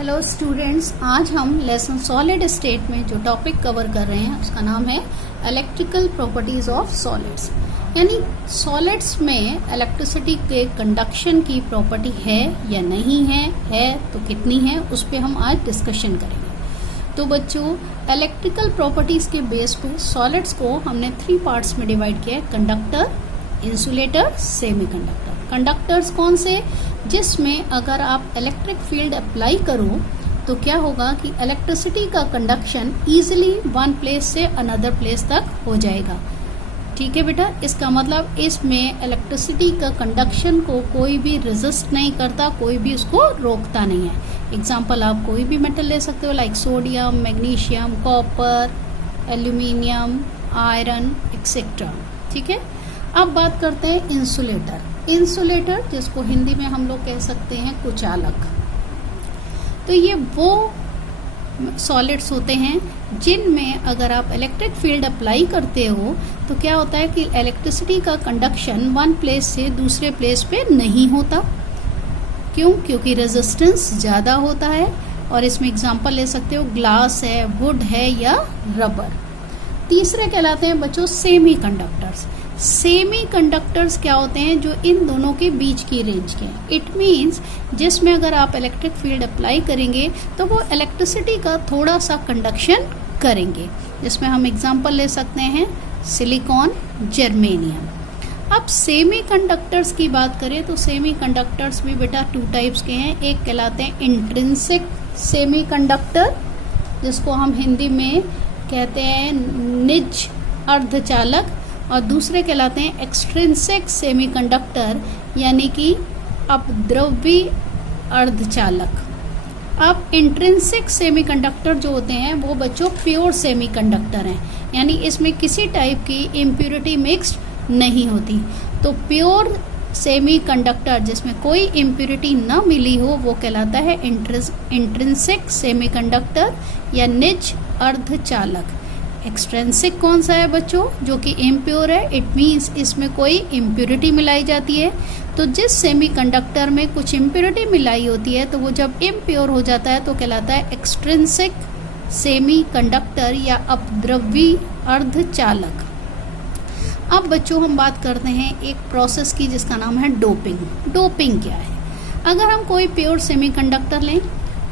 Hello students, आज हम lesson solid state में जो टॉपिक कवर कर रहे हैं उसका नाम है इलेक्ट्रिकल प्रॉपर्टीज ऑफ सॉलिड्स। यानी सॉलिड्स में इलेक्ट्रिसिटी के कंडक्शन की प्रॉपर्टी है या नहीं है तो कितनी है, उस पर हम आज डिस्कशन करेंगे। तो बच्चों, इलेक्ट्रिकल प्रॉपर्टीज के बेस पे सॉलिड्स को हमने 3 पार्ट्स में डिवाइड किया है: कंडक्टर, इंसुलेटर, सेमीकंडक्टर। कंडक्टर्स कौन से? जिसमें अगर आप इलेक्ट्रिक फील्ड अप्लाई करो तो क्या होगा कि इलेक्ट्रिसिटी का कंडक्शन इजीली वन प्लेस से अनदर प्लेस तक हो जाएगा। ठीक है बेटा, इसका मतलब इसमें इलेक्ट्रिसिटी का कंडक्शन को कोई भी रेजिस्ट नहीं करता, कोई भी उसको रोकता नहीं है। एग्जाम्पल, आप कोई भी मेटल ले सकते हो, like sodium, magnesium, copper, aluminium, iron etcetera. ठीक है, अब बात करते हैं इंसुलेटर। इंसुलेटर जिसको हिंदी में हम लोग कह सकते हैं कुचालक। तो ये वो सॉलिड्स होते हैं जिनमें अगर आप इलेक्ट्रिक फील्ड अप्लाई करते हो तो क्या होता है कि इलेक्ट्रिसिटी का कंडक्शन वन प्लेस से दूसरे प्लेस पे नहीं होता। क्यों? क्योंकि रेजिस्टेंस ज़्यादा होता है। और इसमें एग्जांपल ले सकते हो, ग्लास है, वुड है या रबर। तीसरे कहलाते हैं बच्चों सेमी कंडक्टर्स। सेमी कंडक्टर्स क्या होते हैं? जो इन दोनों के बीच की रेंज के हैं। इट मीन्स जिसमें अगर आप इलेक्ट्रिक फील्ड अप्लाई करेंगे तो वो इलेक्ट्रिसिटी का थोड़ा सा कंडक्शन करेंगे। जिसमें हम एग्जांपल ले सकते हैं सिलिकॉन, जर्मेनियम। अब सेमी कंडक्टर्स की बात करें तो सेमी कंडक्टर्स भी बेटा 2 टाइप्स के हैं। एक कहलाते हैं इंट्रिंसिक सेमी कंडक्टर, जिसको हम हिंदी में कहते हैं निज अर्धचालक, और दूसरे कहलाते हैं एक्सट्रिंसिक सेमीकंडक्टर, यानी कि अपद्रव्य अर्धचालक। अब इंट्रिंसिक सेमीकंडक्टर जो होते हैं वो बच्चों प्योर सेमीकंडक्टर हैं, यानी इसमें किसी टाइप की इम्प्योरिटी मिक्स्ड नहीं होती। तो प्योर सेमीकंडक्टर जिसमें कोई इम्प्योरिटी न मिली हो वो कहलाता है इंट्रिंसिक सेमीकंडक्टर या निज अर्धचालक। एक्सट्रिंसिक कौन सा है बच्चों? जो कि इम्प्योर है। इट मीन्स इसमें कोई इम्प्योरिटी मिलाई जाती है। तो जिस सेमीकंडक्टर में कुछ इम्प्योरिटी मिलाई होती है तो वो जब इम्प्योर हो जाता है तो कहलाता है एक्सट्रिंसिक सेमीकंडक्टर या अपद्रव्य अर्धचालक। अब बच्चों हम बात करते हैं एक प्रोसेस की जिसका नाम है डोपिंग। डोपिंग क्या है? अगर हम कोई प्योर सेमीकंडक्टर लें,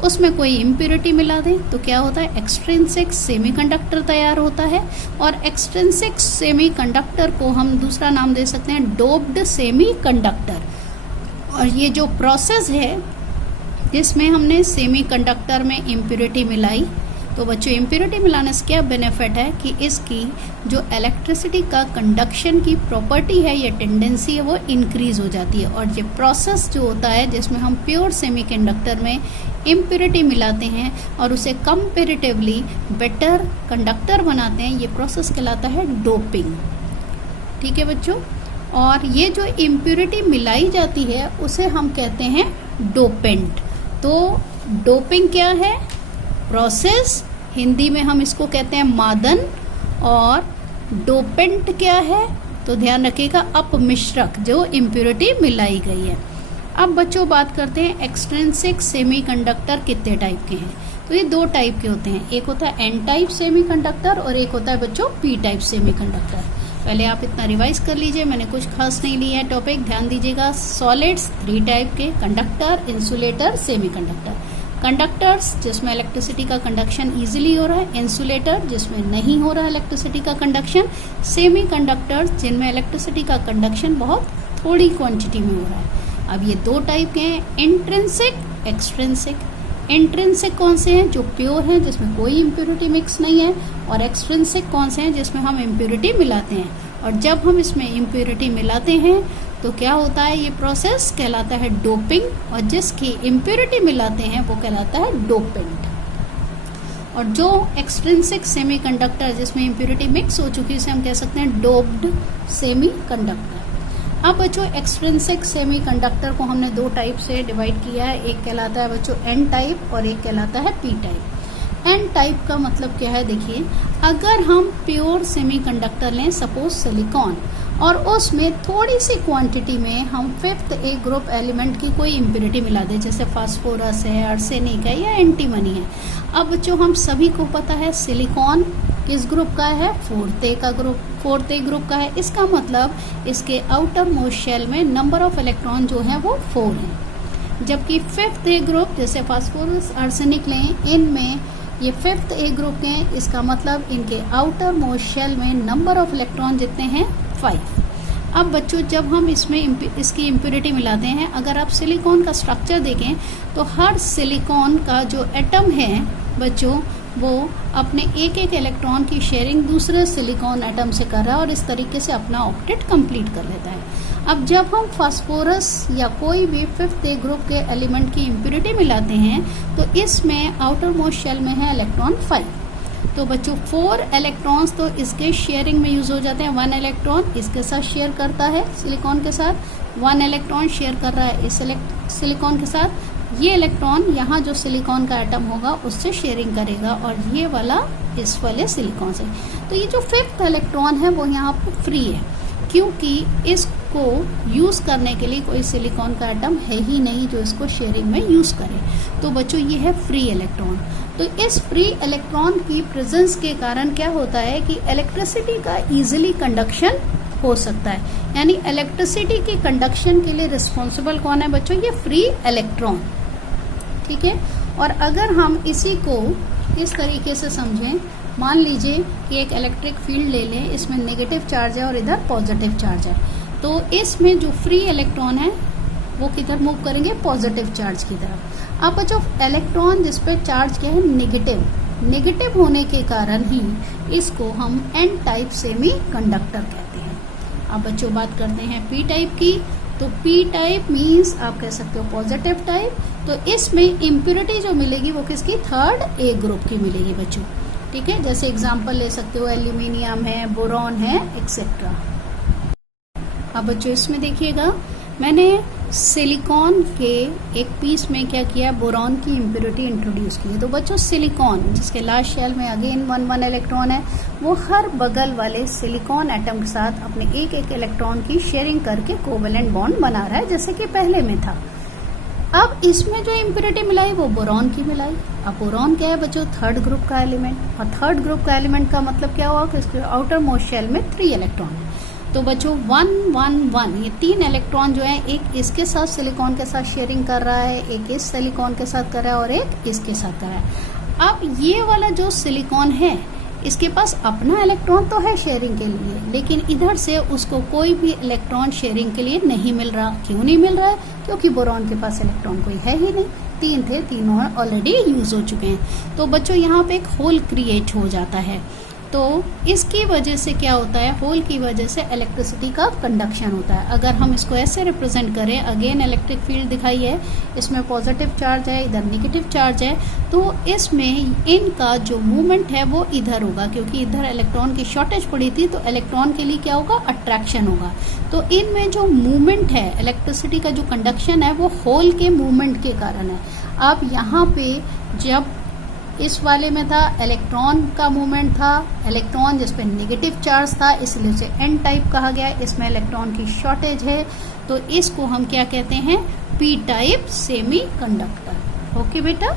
उसमें कोई इम्प्योरिटी मिला दें तो क्या होता है? एक्सट्रिंसिक सेमीकंडक्टर तैयार होता है। और एक्सट्रिंसिक सेमीकंडक्टर को हम दूसरा नाम दे सकते हैं डोप्ड सेमीकंडक्टर। और ये जो प्रोसेस है जिसमें हमने सेमीकंडक्टर में इम्प्योरिटी मिलाई, तो बच्चों इम्प्योरिटी मिलाने से क्या बेनिफिट है कि इसकी जो इलेक्ट्रिसिटी का कंडक्शन की प्रॉपर्टी है या टेंडेंसी है वो इंक्रीज हो जाती है। और ये प्रोसेस जो होता है जिसमें हम प्योर सेमीकंडक्टर में इम्प्योरिटी मिलाते हैं और उसे कंपैरेटिवली बेटर कंडक्टर बनाते हैं, ये प्रोसेस कहलाता है डोपिंग। ठीक है बच्चों, और ये जो इम्प्योरिटी मिलाई जाती है उसे हम कहते हैं डोपेंट। तो डोपिंग क्या है? प्रोसेस, हिंदी में हम इसको कहते हैं मादन। और डोपेंट क्या है? तो ध्यान रखिएगा, अपमिश्रक, जो इम्प्योरिटी मिलाई गई है। अब बच्चों बात करते हैं एक्सट्रिंसिक सेमीकंडक्टर कितने टाइप के हैं। तो ये 2 टाइप के होते हैं, एक होता है एन टाइप सेमीकंडक्टर और एक होता है बच्चों पी टाइप सेमीकंडक्टर। पहले आप इतना रिवाइज कर लीजिए, मैंने कुछ खास नहीं लिया है टॉपिक, ध्यान दीजिएगा। सॉलिड्स 3 टाइप के: कंडक्टर, इंसुलेटर, सेमीकंडक्टर। कंडक्टर्स जिसमें इलेक्ट्रिसिटी का कंडक्शन इजीली हो रहा है, इंसुलेटर जिसमें नहीं हो रहा है इलेक्ट्रिसिटी का कंडक्शन, सेमीकंडक्टर्स जिनमें इलेक्ट्रिसिटी का कंडक्शन बहुत थोड़ी क्वांटिटी में हो रहा है। अब ये 2 टाइप के हैं, इंट्रिंसिक, एक्सट्रिंसिक। इंट्रिंसिक कौन से हैं? जो प्योर हैं, जिसमें कोई इम्प्योरिटी मिक्स नहीं है। और एक्सट्रिंसिक कौन से हैं? जिसमें हम इम्प्योरिटी मिलाते हैं। और जब हम इसमें इम्प्योरिटी मिलाते हैं तो क्या होता है? ये प्रोसेस कहलाता है डोपिंग। और जिसकी इम्प्योरिटी मिलाते हैं वो कहलाता है डोपेंट। और जो एक्सट्रिंसिक सेमीकंडक्टर जिसमें इम्प्योरिटी मिक्स हो चुकी है उसे हम कह सकते हैं डोप्ड सेमीकंडक्टर। अब बच्चों एक्सट्रिंसिक सेमीकंडक्टर को हमने 2 टाइप से डिवाइड किया है। एक कहलाता है बच्चों एन टाइप और एक कहलाता है पी टाइप। एन टाइप का मतलब क्या है? देखिए, अगर हम प्योर सेमीकंडक्टर लें, सपोज सिलिकॉन, और उसमें थोड़ी सी क्वांटिटी में हम 5th ए ग्रुप एलिमेंट की कोई इम्प्योरिटी मिला दें, जैसे फास्फोरस है, आर्सेनिक है या एंटीमनी है। अब जो हम सभी को पता है सिलिकॉन किस ग्रुप का है, 4th ए ग्रुप का है। इसका मतलब इसके आउटर मोस्ट शेल में नंबर ऑफ इलेक्ट्रॉन जो है वो 4 है। जबकि 5th ए ग्रुप जैसे फास्फोरस, आर्सेनिक लें, इनमें ये 5th ए ग्रुप के, इसका मतलब इनके आउटर मोस्ट शेल में नंबर ऑफ इलेक्ट्रॉन जितने हैं 5। अब बच्चों जब हम इसमें इसकी इम्प्योरिटी मिलाते हैं, अगर आप सिलिकॉन का स्ट्रक्चर देखें तो हर सिलिकॉन का जो एटम है बच्चों वो अपने एक एक इलेक्ट्रॉन की शेयरिंग दूसरे सिलिकॉन एटम से कर रहा है और इस तरीके से अपना ऑक्टेट कंप्लीट कर लेता है। अब जब हम फास्फोरस या कोई भी 5th ए ग्रुप के एलिमेंट की इम्प्योरिटी मिलाते हैं तो इसमें आउटर मोस्ट शेल में है इलेक्ट्रॉन 5। तो बच्चों 4 इलेक्ट्रॉन्स तो इसके शेयरिंग में यूज हो जाते हैं। 1 इलेक्ट्रॉन इसके साथ शेयर करता है सिलिकॉन के साथ, 1 इलेक्ट्रॉन शेयर कर रहा है इस सिलिकॉन के साथ। ये इलेक्ट्रॉन यहाँ जो सिलिकॉन का एटम होगा उससे शेयरिंग करेगा और ये वाला इस वाले सिलिकॉन से। तो ये जो 5th इलेक्ट्रॉन है वो यहाँ पर फ्री है, क्योंकि इसको यूज़ करने के लिए कोई सिलिकॉन का एटम है ही नहीं जो इसको शेयरिंग में यूज़ करे। तो बच्चों ये है फ्री इलेक्ट्रॉन। तो इस फ्री इलेक्ट्रॉन की प्रेजेंस के कारण क्या होता है कि इलेक्ट्रिसिटी का इजीली कंडक्शन हो सकता है। यानी इलेक्ट्रिसिटी की कंडक्शन के लिए रिस्पॉन्सिबल कौन है बच्चों, ये फ्री इलेक्ट्रॉन। ठीक है। और अगर हम इसी को इस तरीके से समझें, मान लीजिए कि एक इलेक्ट्रिक फील्ड ले लें, इसमें नेगेटिव चार्ज है और इधर पॉजिटिव चार्ज है। तो इसमें जो फ्री इलेक्ट्रॉन है वो किधर मूव करेंगे, पॉजिटिव चार्ज की तरफ। अब बच्चों इलेक्ट्रॉन जिस पे चार्ज क्या है, नेगेटिव होने के कारण ही इसको हम एन टाइप सेमी कंडक्टर कहते हैं। अब बच्चों बात करते हैं पी टाइप की। तो पी टाइप मीन्स आप कह सकते हो पॉजिटिव टाइप। तो इसमें इम्प्योरिटी जो मिलेगी वो किसकी, 3rd ए ग्रुप की मिलेगी बच्चों। ठीक है। जैसे एग्जांपल ले सकते हो एल्यूमिनियम है, बोरॉन है, एक्सेट्रा। अब बच्चों इसमें देखिएगा मैंने सिलिकॉन के एक पीस में क्या किया, बोरॉन की इम्प्योरिटी इंट्रोड्यूस की है। तो बच्चों सिलिकॉन जिसके लास्ट शेल में अगेन 1 इलेक्ट्रॉन है, वो हर बगल वाले सिलिकॉन एटम के साथ अपने एक एक इलेक्ट्रॉन की शेयरिंग करके कोवेलेंट बॉन्ड बना रहा है जैसे कि पहले में था। अब इसमें जो इम्प्योरिटी मिलाई वो बोरॉन की मिलाई। अब बोरॉन क्या है बच्चों, 3rd ग्रुप का एलिमेंट, और 3rd ग्रुप का एलिमेंट का मतलब क्या हुआ कि इसके आउटर मोस्ट शेल में 3 इलेक्ट्रॉन है। तो बच्चों 1 1 1 ये 3 इलेक्ट्रॉन जो है, एक इसके साथ सिलिकॉन के साथ शेयरिंग कर रहा है, एक इस सिलिकॉन के साथ कर रहा है और एक इसके साथ कर रहा है। अब ये वाला जो सिलिकॉन है इसके पास अपना इलेक्ट्रॉन तो है शेयरिंग के लिए, लेकिन इधर से उसको कोई भी इलेक्ट्रॉन शेयरिंग के लिए नहीं मिल रहा। क्यों नहीं मिल रहा है, क्योंकि बोरॉन के पास इलेक्ट्रॉन कोई है ही नहीं, 3 थे, तीनों ऑलरेडी यूज हो चुके हैं। तो बच्चों यहाँ पे एक होल क्रिएट हो जाता है। तो इसकी वजह से क्या होता है, होल की वजह से इलेक्ट्रिसिटी का कंडक्शन होता है। अगर हम इसको ऐसे रिप्रेजेंट करें, अगेन इलेक्ट्रिक फील्ड दिखाई है, इसमें पॉजिटिव चार्ज है, इधर नेगेटिव चार्ज है। तो इसमें इनका जो मूवमेंट है वो इधर होगा, क्योंकि इधर इलेक्ट्रॉन की शॉर्टेज पड़ी थी तो इलेक्ट्रॉन के लिए क्या होगा, अट्रैक्शन होगा। तो इनमें जो मूवमेंट है, इलेक्ट्रिसिटी का जो कंडक्शन है वो होल के मूवमेंट के कारण है। अब यहाँ पे जब इस वाले में था इलेक्ट्रॉन का मूवमेंट था, इलेक्ट्रॉन जिसपे नेगेटिव चार्ज था इसलिए उसे एन टाइप कहा गया। इसमें इलेक्ट्रॉन की शॉर्टेज है तो इसको हम क्या कहते हैं, P type semi conductor. Okay बेटा।